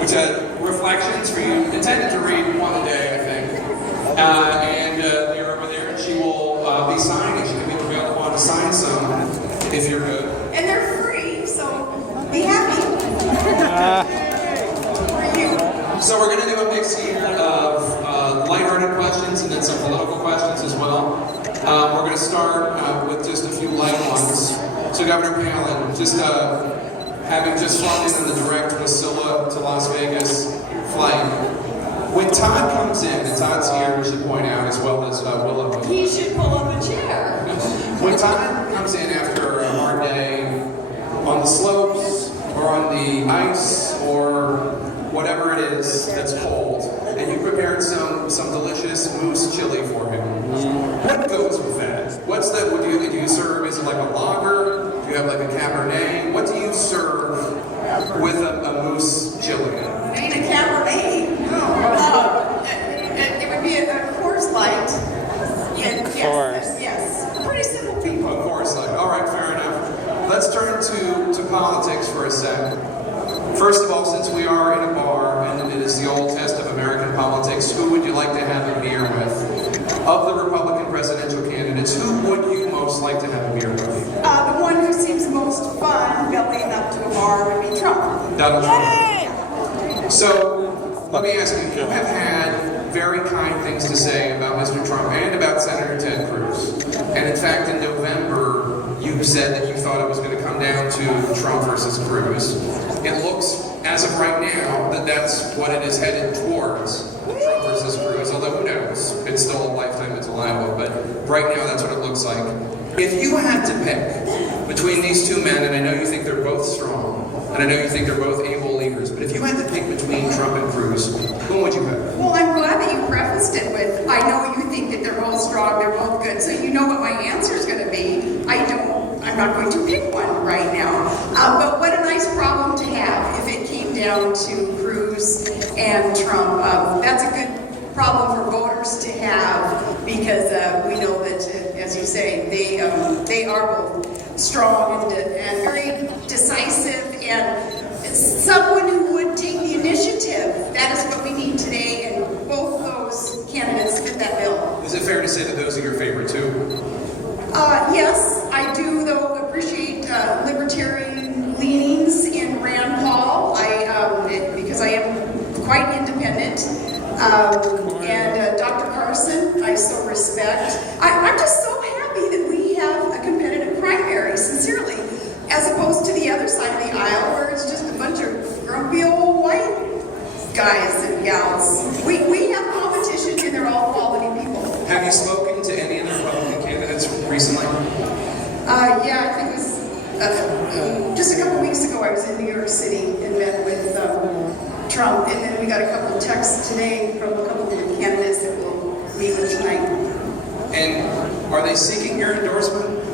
which are reflections for you, intended to read one a day, I think. And they're over there, and she will be signing. She can be available on to sign some if you're good. And they're free, so be happy. For you. So we're going to do a mix here of lighthearted questions and then some political questions as well. We're going to start with just a few light ones. So Governor Palin, just having just flown in on the direct Wasilla to Las Vegas flight, when Todd comes in, and Todd's here, we should point out, as well as Willow. He should pull up a chair. When Todd comes in after a hard day on the slopes, or on the ice, or whatever it is that's cold, and you prepared some delicious moose chili for him, what goes with that? What's the, do you serve, is it like a lager? Do you have like a Cabernet? What do you serve with a moose chili? Ain't a Cabernet. No. It would be a Coors Light. Yes. Pretty simple people. A Coors Light. All right, fair enough. Let's turn to politics for a sec. First of all, since we are in a bar and it is the old test of American politics, who would you like to have a beer with? Of the Republican presidential candidates, who would you most like to have a beer with? The one who seems most fun bellying up to a bar would be Trump. Donald Trump. So, let me ask you, you have had very kind things to say about Mr. Trump and about Senator Ted Cruz. And in fact, in November, you said that you thought it was going to come down to Trump versus Cruz. It looks, as of right now, that that's what it is headed towards, Trump versus Cruz, although who knows? It's still a lifetime until Iowa, but right now that's what it looks like. If you had to pick between these two men, and I know you think they're both strong, and I know you think they're both able leaders, but if you had to pick between Trump and Cruz, whom would you pick? Well, I'm glad that you prefaced it with, I know you think that they're both strong, they're both good, so you know what my answer is going to be. I'm not going to pick one right now. But what a nice problem to have if it came down to Cruz and Trump. That's a good problem for voters to have because we know that, as you say, they are both strong and very decisive and someone who would take the initiative. That is what we need today, and both those candidates fit that bill. Is it fair to say that those are your favorite too? Yes, I do, though, appreciate libertarian leanings in Rand Paul, because I am quite independent. And Dr. Carson, I so respect. I'm just so happy that we have a competitive primary, sincerely, as opposed to the other side of the aisle, where it's just a bunch of grumpy old white guys and gals. We have competition, and they're all quality people. Have you spoken to any of the Republican candidates recently? Yeah, I think it was just a couple weeks ago I was in New York City and met with Trump, and then we got a couple of texts today from a couple of the candidates that we'll meet with tonight. And are they seeking your endorsement?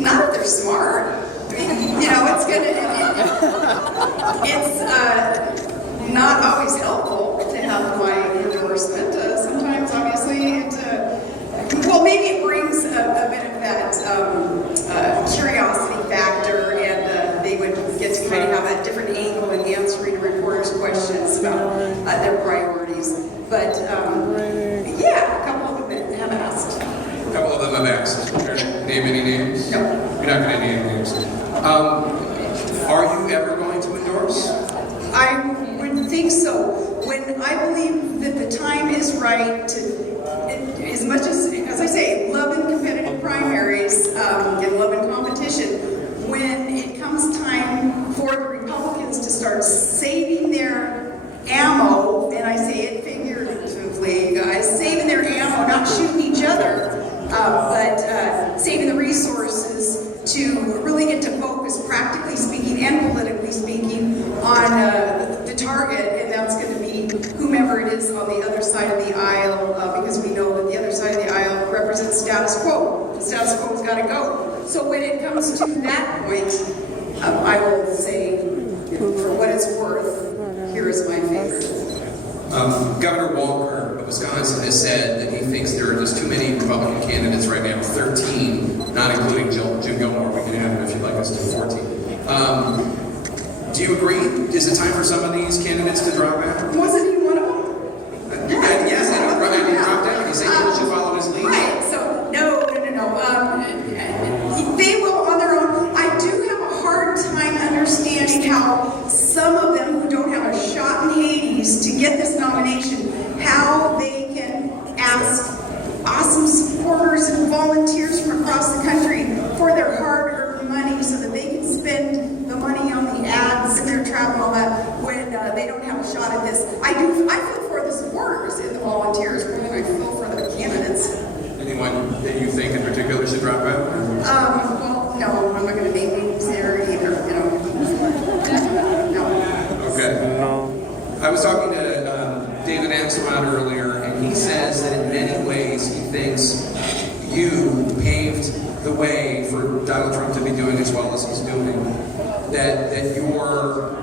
Not if they're smart. You know, it's not always helpful to have my endorsement. Sometimes, obviously, well, maybe it brings a bit of that curiosity factor, and they would get to kind of have a different angle in answering reporters' questions about their priorities. But yeah, a couple of them have asked. A couple of them have asked. Name any names? No. You're not going to name names. Are you ever going to endorse? I would think so. When I believe that the time is right to, as much as I say, love in competitive primaries and love in competition, when it comes time for the Republicans to start saving their ammo, and I say it figuratively, guys, saving their ammo, not shooting each other, but saving the resources to really get to focus, practically speaking and politically speaking, on the target, and that's going to be whomever it is on the other side of the aisle, because we know that the other side of the aisle represents status quo. The status quo's got to go. So when it comes to that point, I will say, for what it's worth, here is my favorite. Governor Walker of Wisconsin has said that he thinks there are just too many Republican candidates right now, 13, not including Jim Gilmore. We can add him if you'd like us to 14. Do you agree? Is it time for some of these candidates to drop out? Wasn't he one of them? Yes, and he dropped out. He said people should follow his lead. Right, so no. They will on their own. I do have a hard time understanding how some of them who don't have a shot in Hades to get this nomination, how they can ask awesome supporters and volunteers from across the country for their hard-earned money so that they can spend the money on the ads and their travel and all that when they don't have a shot at this. I feel for the supporters and the volunteers more than I feel for the candidates. Anyone that you think in particular should drop out? Well, no, I'm not going to name names there either, No. Okay. I was talking to David Axelrod earlier, and he says that in many ways he thinks you paved the way for Donald Trump to be doing as well as he's doing. That your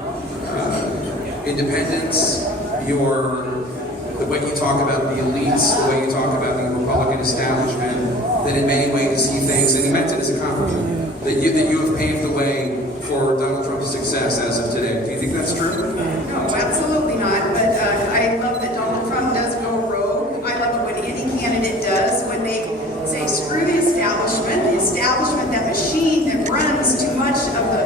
independence, the way you talk about the elites, the way you talk about the Republican establishment, that in many ways he thinks, and he meant it as a compliment, that you have paved the way for Donald Trump's success as of today. Do you think that's true? No, absolutely not. But I love that Donald Trump does go rogue. I love it when any candidate does, when they say, screw the establishment, that machine that runs too much of the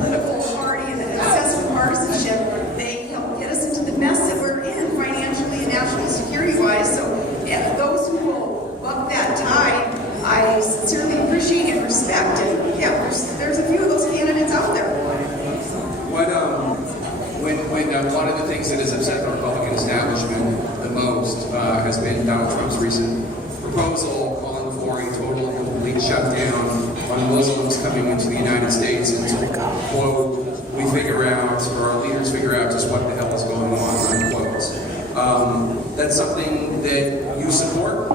political party and the excessive partisanship. They help get us into the mess that we're in financially and national security-wise. So yeah, those who will buck that tide, I sincerely appreciate and respect. And yeah, there's a few of those candidates out there. One of the things that has upset the Republican establishment the most has been Donald Trump's recent proposal calling for a total and complete shutdown on Muslims coming into the United States until, quote, we figure out, or our leaders figure out just what the hell is going on, unquote. That's something that you support?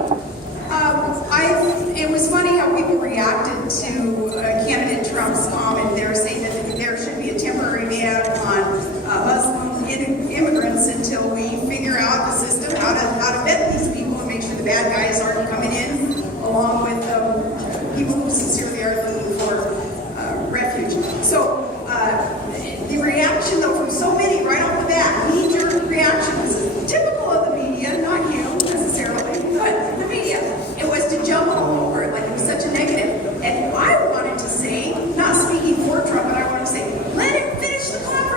It was funny how people reacted to candidate Trump's comment there, saying that there should be a temporary ban on Muslim immigrants until we figure out the system, how to vet these people and make sure the bad guys aren't coming in, along with people who sincerely are looking for refuge. So the reaction, though, from so many right off the bat, knee-jerk reaction was typical of the media, not you necessarily, but the media. It was to jump all over it like it was such a negative. And I wanted to say, not speaking for Trump, but I want to say, let him finish the conversation.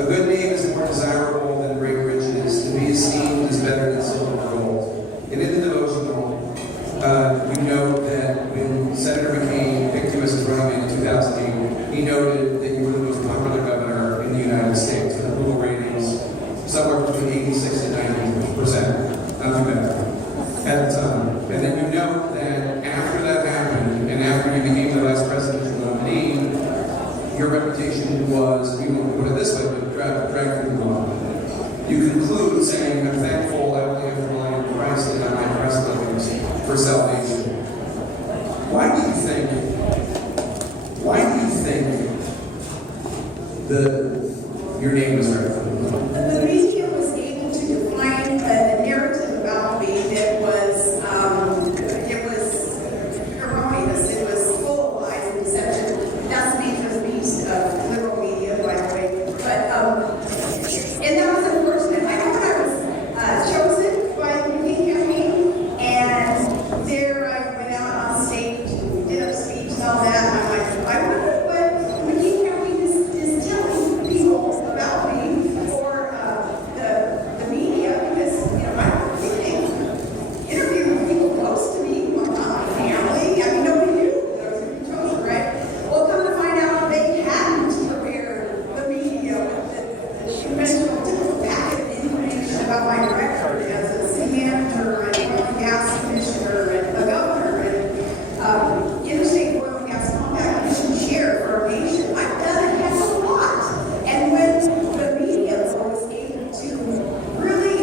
A good name is more desirable than great riches. To be esteemed is better than silver or gold. And in the devotional, you note that when Senator McCain picked you as his running mate in 2008, he noted that you were the most popular governor in the United States with approval ratings somewhere between 86 and 90%. Not too bad at the time. And then you note that after that happened, and after you became the vice presidential nominee, your reputation was, you won't put it this way, but dragged through the mud. You conclude saying, I'm thankful I only have to rely on Christ and not my press livings for salvation. Why do you think your name was dragged through the mud? The media was able to define a narrative about me that was, it was erroneous. It was full of lies and deception. That's the nature of the beast of liberal media, by the way. But, and that was unfortunate. I know when I was chosen by the McCain campaign, and there I went out on stage, did a speech and all that, and I'm like, I wonder what the McCain campaign is telling people about me or the media, because, you know, I don't think interviewing people close to me, well, not my family. I mean, nobody knew that I was going to be chosen, right? Well, come to find out, they hadn't prepared the media with the conventional typical packet of information about my record as a city manager and oil and gas commissioner and a governor and interstate oil and gas compact commission chair for our nation. I've done a heck of a lot. And when the media was able to really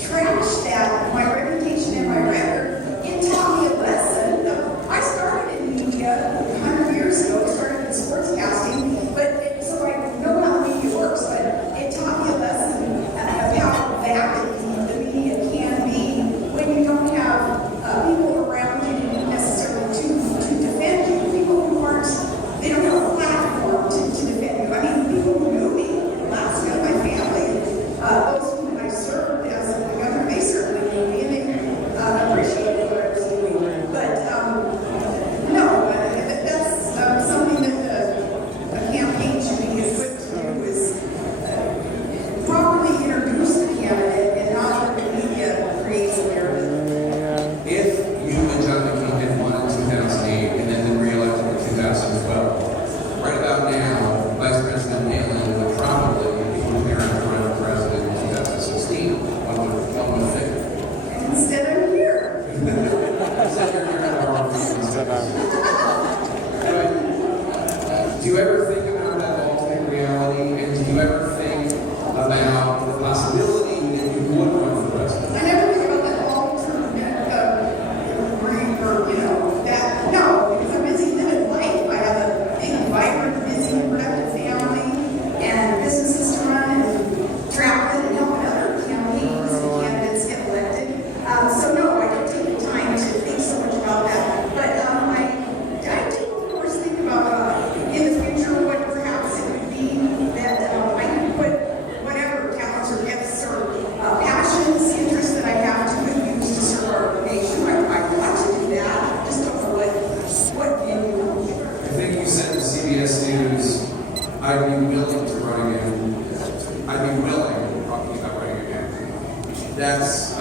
trash that, my reputation and my record, it taught me a lesson. I started in media 100 years ago. I started in sportscasting, so I know how media works, but it taught me a lesson of how vapid the media can be when you don't have people around you necessarily to defend you. People who aren't, they don't have a platform to defend you. I mean, people who knew me in Alaska, my family, those whom I served as a governor, they certainly knew me and they appreciated what I was doing. But no, that's something that a campaign should be equipped to do is properly introduce the candidate and not let the media create a narrative. If you and John McCain had won in 2008 and then been reelected in 2012, right about now, Vice President Palin would probably be preparing to run for president in 2016. One would think. Instead I'm here. Do you ever think about that alternate reality, and do you ever think about the possibility that you would run for president? I never think about that long-term dream or, that. No, because I'm busy living life. I have a big, vibrant, busy, productive family and businesses to run and traveling and helping other campaigns and candidates get elected. So no, I don't take the time to think so much about that. But I do, of course, think about in the future what perhaps it would be that I could put whatever talents or gifts or passions, interests that I have to use to serve our nation. I want to do that. I just don't know what venue. I think you said to CBS News, I'd be willing to run again. I'd be willing, talking about running again. That's a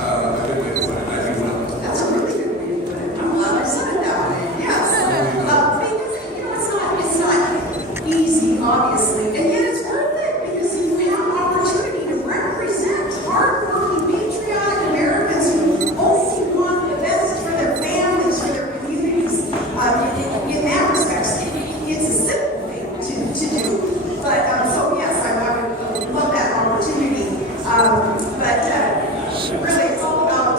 good way to put it. I'd be willing to. That's a really good way to put it. I'm glad I said it that way. Yes. Because, it's not easy, obviously. And yet it's worth it because you have opportunity to represent hardworking, patriotic Americans who only want the best for their families, for their communities. In that respect, it's a simple thing to do. But, so yes, I would love that opportunity. But really, it's all about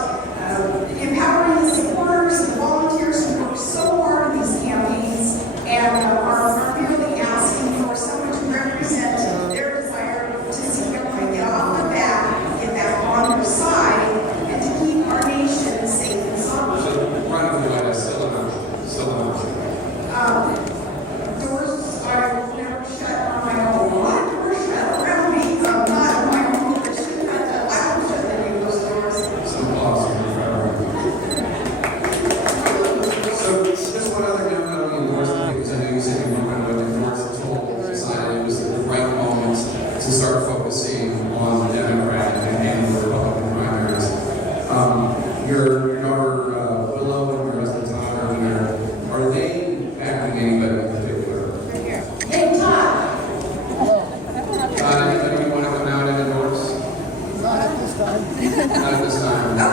Not at this time. Oh,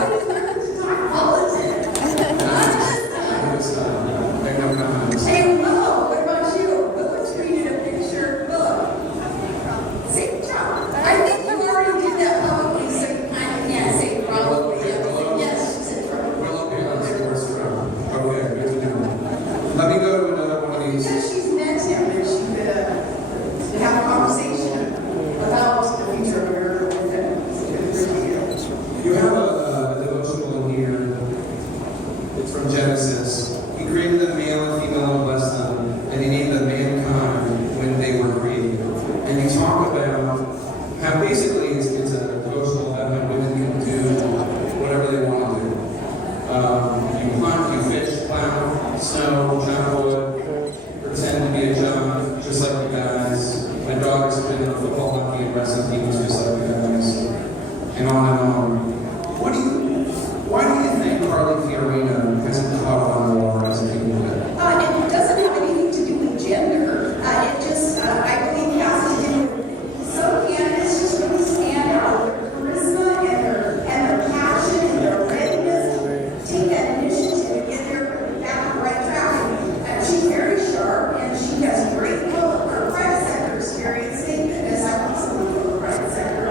it's not politics. Not at this time. Make no comments. Hey, Willow, what about you? Willow tweeted a picture. Willow. Say Trump. I think you already did that publicly, so you kind of can't say probably. Yes, she said Trump. Willow Palin supports Trump. Okay, good to know. Let me go to another one of these. Because she's met him and she could have a conversation about the future of America with him. You have a devotional in here. It's from Genesis. He created the male and female and blessed them, and he named them mankind when they were created. And you talk about how basically it's a devotional about how women can do whatever they want to do. You hunt, you fish, plow, snow, chop wood, pretend to be a job, just like you guys. My daughter's been in football, hockey, and wrestling teams, just like you guys. And on and on. Why do you think Carly Fiorina hasn't caught on more as a people do? It doesn't have anything to do with gender. It just, I believe, has to do with some candidates just really stand out with their charisma and their passion and their readiness to take that initiative and get their back on the right track. And she's very sharp and she has great private sector experience. As I want someone from the private sector.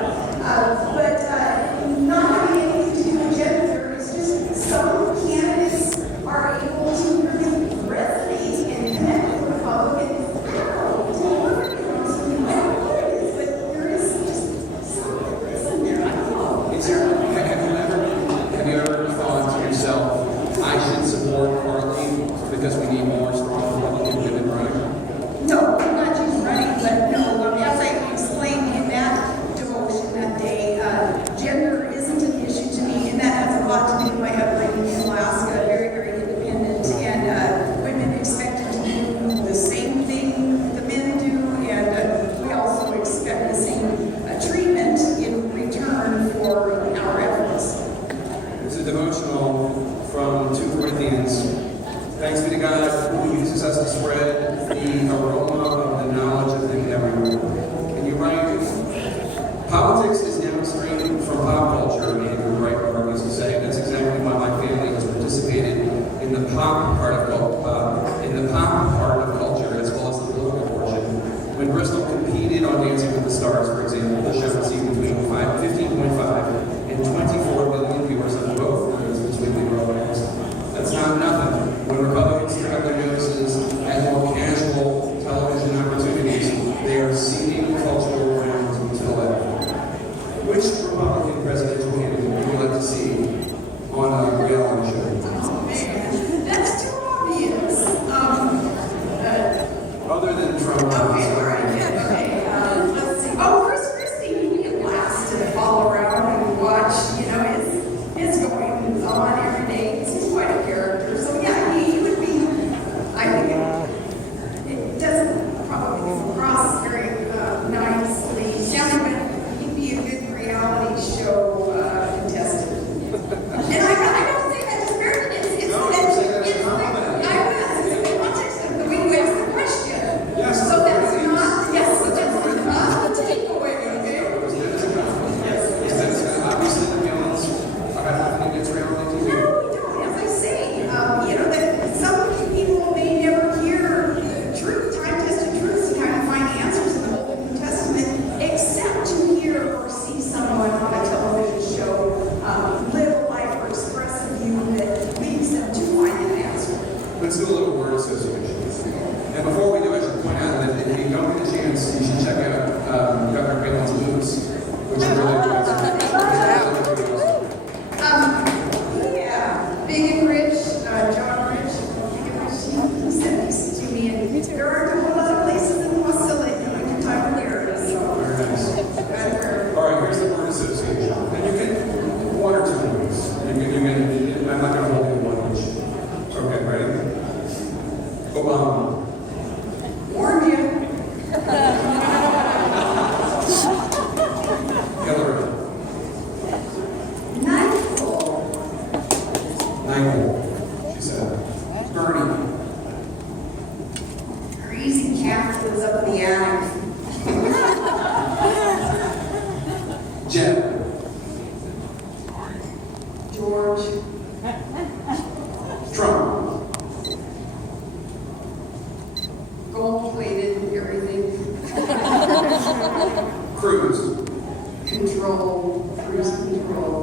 Control, cruise control.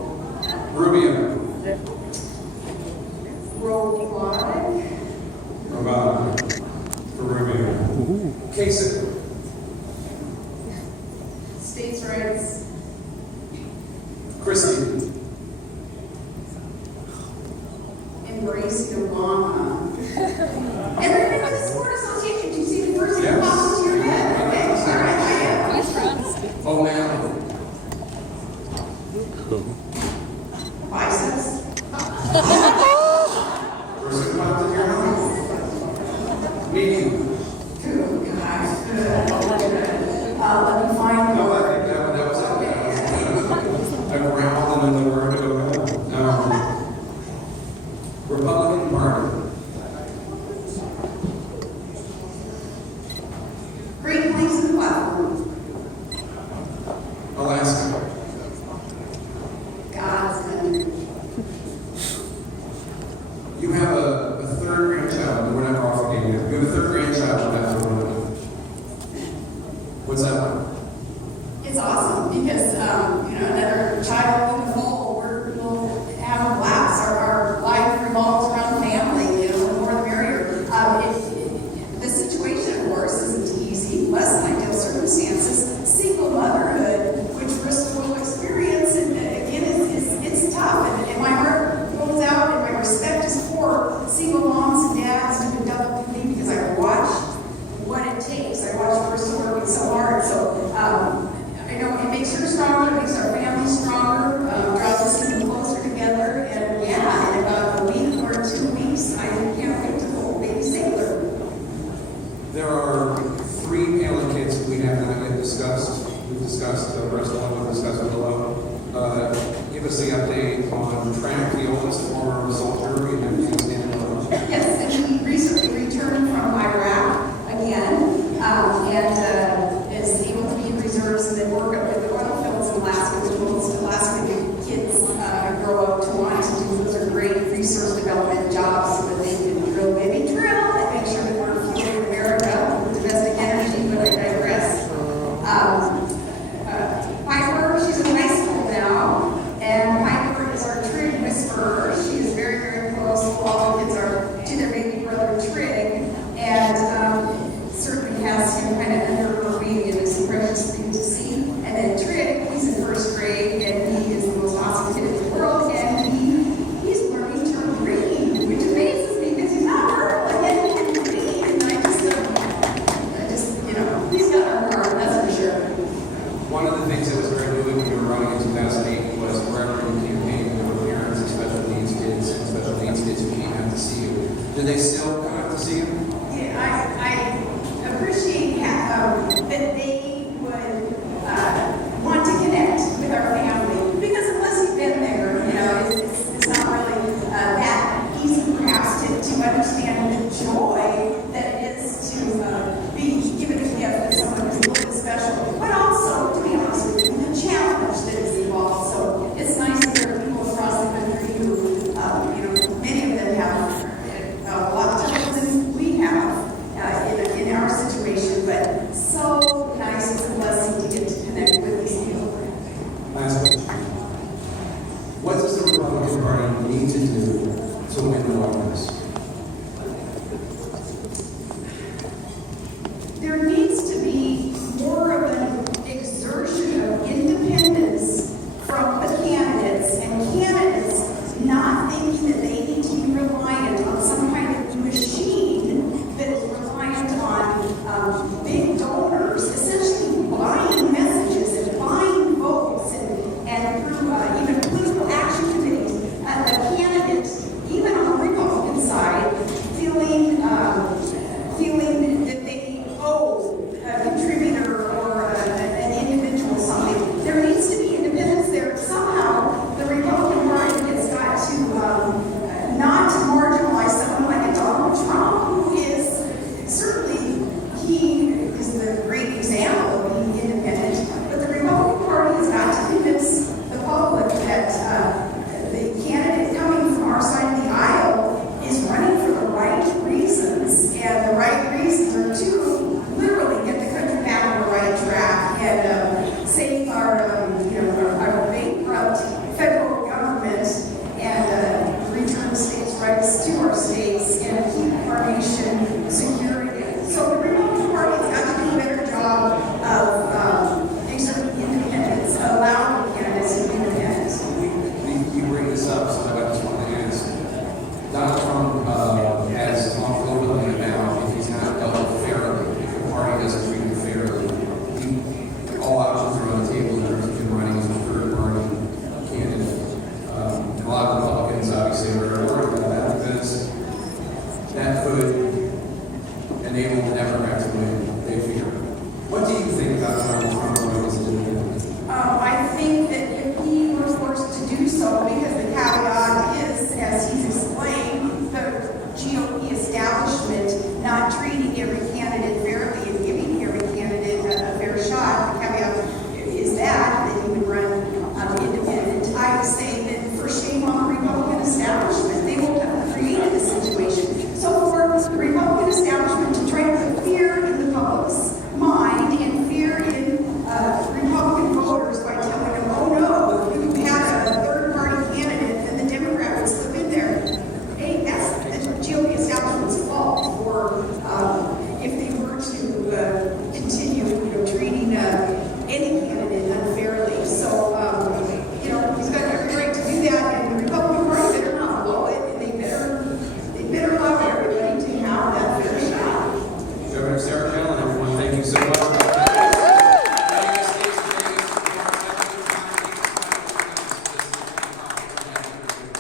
Rubio. Robotic. Robotic. For Rubio. Kasich. States' rights. Christie. Embrace Obama. Everybody in the sport association, do you see the first thing that pops into your head? Okay, all right, I am. O'Malley. Biceps. First thing popped into your mind. Meeting. Good, guys. Good. Let me find No, I think that was it. I growled and then the word to go ahead. Republican Party. Great Plains and platform. Alaska. God's country. You have a third grandchild, and we're not off again yet. You have a third grandchild after one. What's that one? It's awesome because, another child in the fold, we'll have a blast. Our life revolves around family, the more the merrier. The situation, of course, isn't easy. Less than ideal circumstances. Single motherhood, which Bristol will experience, and again, it's tough. And my heart goes out, and my respect is for single moms and dads doing double duty because I watch what it takes. I watch Bristol working so hard. So I know it makes her stronger, it makes our family stronger, draws us even closer together. And yeah, in about a week or 2 weeks, I can't wait to hold baby Sailor. There are 3 Palin kids we have not yet discussed. We've discussed Bristol, and we'll discuss it below. Give us the update on Track, the oldest former soldier in Afghanistan. Yes, and he recently returned from Iraq again, and is able to be in reserves and then work up with the oil fields in Alaska, which most Alaskan kids grow up to want to do. Those are great resource development jobs so that they can drill, baby, drill, and make sure that we're fueling America with domestic energy, but I digress. Piper, she's in high school now, and Piper is our trig whisperer. She is very, very close. All the kids are to their baby brother Trig, and certainly has him kind of under her wing, and it's a precious thing to see. And then Trig, he's in first grade, and he is the most awesome kid in the world, and he's learning to read, which amazes me because he's not verbal, and yet he can read. And I just he's got our heart, that's for sure. One of the things that was very moving when you were running in 2008 was wherever you campaigned, there were parents of special needs kids and special needs kids who came out to see you. Do they still come out to see you? Yeah, I appreciate that they would want to connect with our family because unless you've been there, it's not really that easy perhaps to understand the joy that it is to be given a gift to someone who's a little bit special, but also, to be honest with you, the challenge that is involved. So it's nice to hear people across the country who, many of them have a lot of trouble than we have in our situation, but so nice. It's a blessing to get to connect with these people. Last question. What does the Republican Party need to do to win the White House? There needs to be more of an exertion of independence from the candidates, and candidates not thinking that they need to be reliant on some kind of machine that is reliant on big donors, essentially buying messages and buying votes, and through even political action committees, the candidates, even on the Republican side, feeling that they owe a contributor or an individual something. There needs to be independence there. Somehow, the Republican Party has got to not marginalize someone like a Donald Trump, who is certainly, he is the great example of being independent. But the Republican Party has got to convince the public that the candidate coming from our side of the aisle is running for the right reasons. And the right reasons are to literally get the country back on the right track and save our